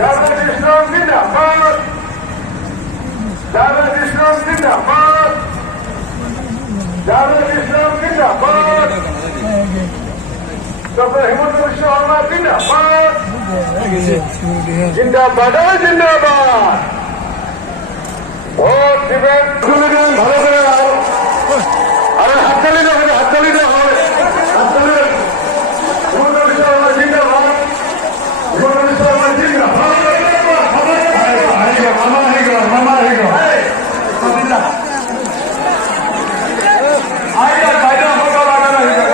জাভেদ ইসলাম জিন্দাবাদ, জাভেদ ইসলাম জিন্দাবাদ, জাভেদ ইসলাম জিন্দাবাদ, ডক্টর হিমন্ত বিশ্ব শর্মা জিন্দাবাদ, জিন্দাবাদ জিন্দাবাদ। ভোট দিবেন, খুলে দেন ভালো করে। আরে হাততালি দেওয়া হবে, হাততালি দেওয়া হবে, হাততালি। হিমন্ত বিশ্ব শর্মা জিন্দাবাদ, হিমন্ত বিশ্ব শর্মা জিন্দাবাদ। মামা হয়ে গেল, মামা হয়ে গেল। আইয়া বাইরে হতো লাগানো হয়ে গেল।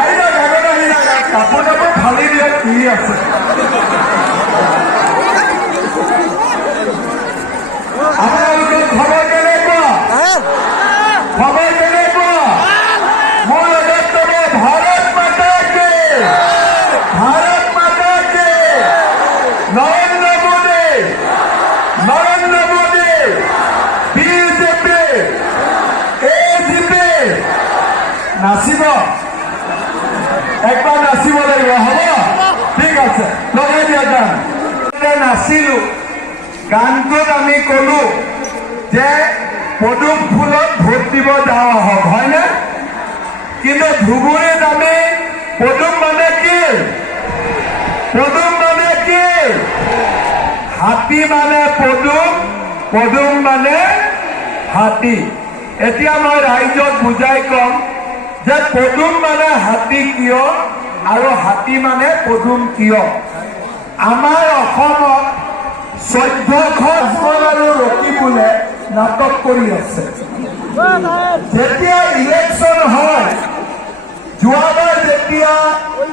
আইয়া জায়গাটা হয়ে গেল। কাপড় টাপড় ফালি দিয়ে কি আছে? আপোনালোকে খবৰ কেনেকুৱা? খবৰ কেনেকুৱা? মোৰ লগত ক'ব ভাৰত মাতা কি, ভাৰত মাতা কি। Narendra Modi, Narendra Modi, BJP, AGP. নাচিব, একবাৰ নাচিব লাগিব, হ'ব? ঠিক আছে, লগাই দিয়া গান। নাচিলো, গানটোত আমি কলো যে পদুম ফুলত ভোট দিব যাওঁ আহক, হয়নে? কিন্তু ধুবুৰীত আমি পদুম মানে কি, পদুম মানে কি? হাতী মানে পদুম, পদুম মানে হাতী। এতিয়া মই ৰাইজক বুজাই কম যে পদুম মানে হাতী কিয় আৰু হাতী মানে পদুম কিয়। আমাৰ অসমত 14খন আৰু ৰকিবুলে নাটক কৰি আছে। যেতিয়া ইলেকশ্যন হয়, যোৱাবাৰ যেতিয়া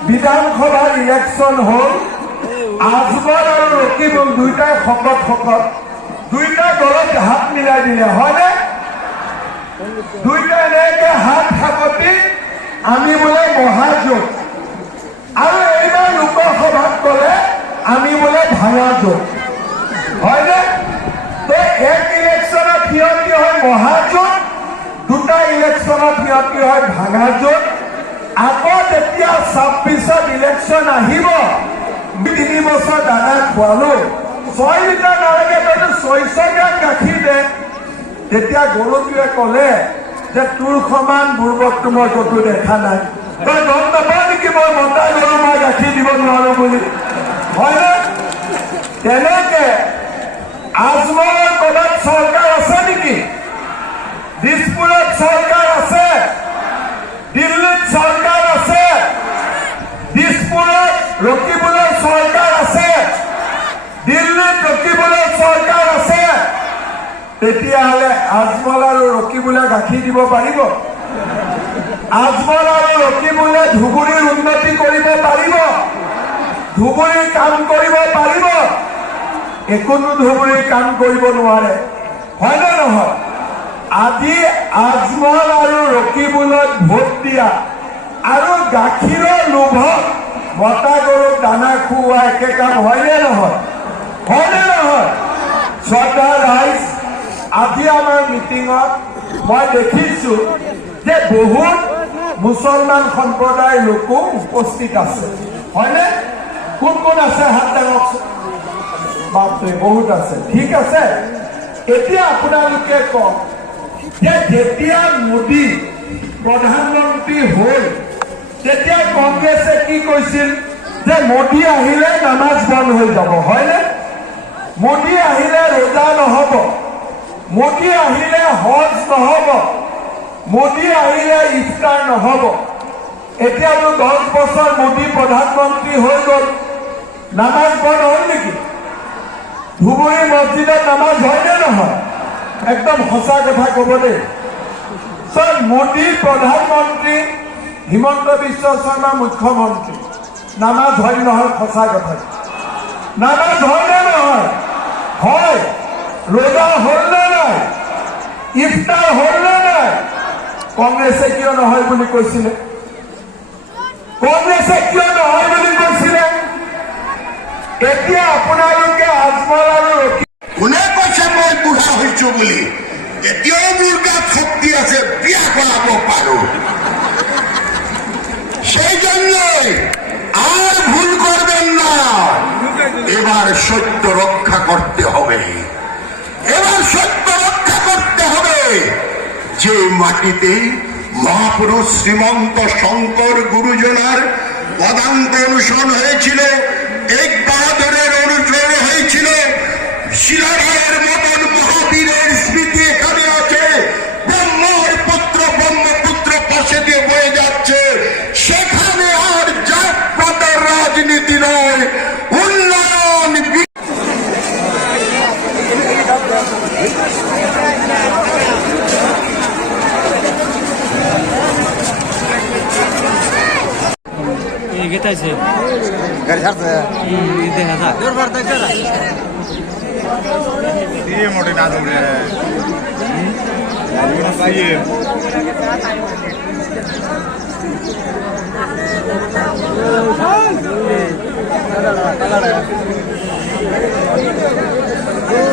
বিধানসভাৰ ইলেকশ্যন হ'ল, আজমল আৰু ৰকিবুল দুইটাই শকত শকত, দুইটা দলত হাত মিলাই দিলে, হয়নে? দুইটা এনেকে হাত সাকতি আমি বোলে মহাজোট, আৰু এইবাৰ লোকসভাত ক'লে আমি বোলে ভাঙা জোট, হয়নে? তো এক ইলেকশ্যনত সিহঁতি হয় মহাজোট, দুটা ইলেকশ্যনত সিহঁতি হয় ভাঙা জোট। আকৌ যেতিয়া 26ত ইলেকশ্যন আহিব, 3 বছৰ দানা খোৱালো, 6 লিটাৰ নালাগে, তইতো 600 গ্ৰাম গাখীৰ দে। তেতিয়া গৰুটোৱে ক'লে যে তোৰ সমান বুৰ্বকটো মই ক'তো দেখা নাই, তই গম নাপাৱ নেকি মই মতা গৰু মই গাখীৰ দিব নোৱাৰো বুলি, হয়নে? তেনেকে আজমলৰ ক'ৰবাত চৰকাৰ আছে নেকি? দিছপুৰত চৰকাৰ আছে, দিল্লীত চৰকাৰ আছে, দিছপুৰত ৰকিবুলৰ চৰকাৰ আছে, দিল্লীত ৰকিবুলৰ চৰকাৰ আছে। তেতিয়াহ'লে আজমল আৰু ৰকিবুলে গাখীৰ দিব পাৰিব? আজমল আৰু ৰকিবুলে ধুবুৰীৰ উন্নতি কৰিব পাৰিব? ধুবুৰীৰ কাম কৰিব পাৰিব? একোনো ধুবুৰীৰ কাম কৰিব নোৱাৰে, হয়নে নহয়? আজি আজমল আৰু ৰকিবুলত ভোট দিয়া আৰু গাখীৰৰ লোভত মতা গৰুক দানা খুওৱা একে কাম হয়নে নহয়? হয়নে নহয়? শ্ৰদ্ধা ৰাইজ, আজি আমাৰ মিটিঙত মই দেখিছো যে বহুত মুছলমান সম্প্ৰদায়ৰ লোকো উপস্থিত আছে, হয়নে? কোন কোন আছে হাত দাঙকচোন। বাপৰে, বহুত আছে। ঠিক আছে, এতিয়া আপোনালোকে কওক যে যেতিয়া মোদী প্ৰধানমন্ত্ৰী হ'ল, তেতিয়া কংগ্ৰেছে কি কৈছিল যে মোদী আহিলে নামাজ বন্ধ হৈ যাব, হয়নে? মোদী আহিলে ৰোজা নহ'ব, মোদী আহিলে হজ নহ'ব, মোদী আহিলে ইফতাৰ নহ'ব। এতিয়াতো 10 বছৰ মোদী প্ৰধানমন্ত্ৰী হৈ গ'ল, নামাজ বন্ধ হ'ল নেকি? ধুবুৰী মছজিদত নামাজ হয়নে নহয়? একদম সঁচা কথা ক'ব দেই। মোদী প্ৰধানমন্ত্ৰী, হিমন্ত বিশ্ব শৰ্মা মুখ্যমন্ত্ৰী, নামাজ হয় নহয়? সঁচা কথা, নামাজ হয়নে নহয়? হয়। ৰোজা হ'ল নে নাই? ইফতাৰ হ'ল নে নাই? কংগ্ৰেছে কিয় নহয় বুলি কৈছিলে? কংগ্ৰেছে কিয় নহয় বুলি কৈছিলে? এতিয়া আপোনালোকে আজমল আৰু কোনে কৈছে মই বুঢ়া হৈছো বুলি? এতিয়াও মোৰ গাত শক্তি ঠেকাবো পারো। সেই জন্য আর ভুল করবেন না, এবার সত্য রক্ষা করতে হবে, এবার সত্য রক্ষা করতে হবে। যে মাটিতে মহাপুরুষ শ্রীমন্ত শঙ্কর গুরুজনার পদাঙ্ক অনুসরণ হয়েছিল, এক বাহাদুরের অনুসরণ হয়েছিল, শিলারায়ের মতন মহাবীরের স্মৃতি এখানে আছে, ব্রহ্মর পুত্র ব্রহ্মপুত্র পাশে দিয়ে বয়ে যাচ্ছে, সেখানে আর জাতপাতের রাজনীতি নয়, উন্নয়ন। গেতাইছে গাড়ি ছাড়ছে দেখা যা দরবার দেখা যা সিএম ওটা না দৌড়ে সিএম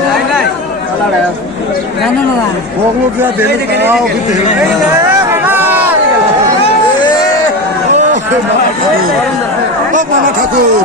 নাই নাই না না না ভোগ যা দে নাও ভিতরে বাবা ঠাকুর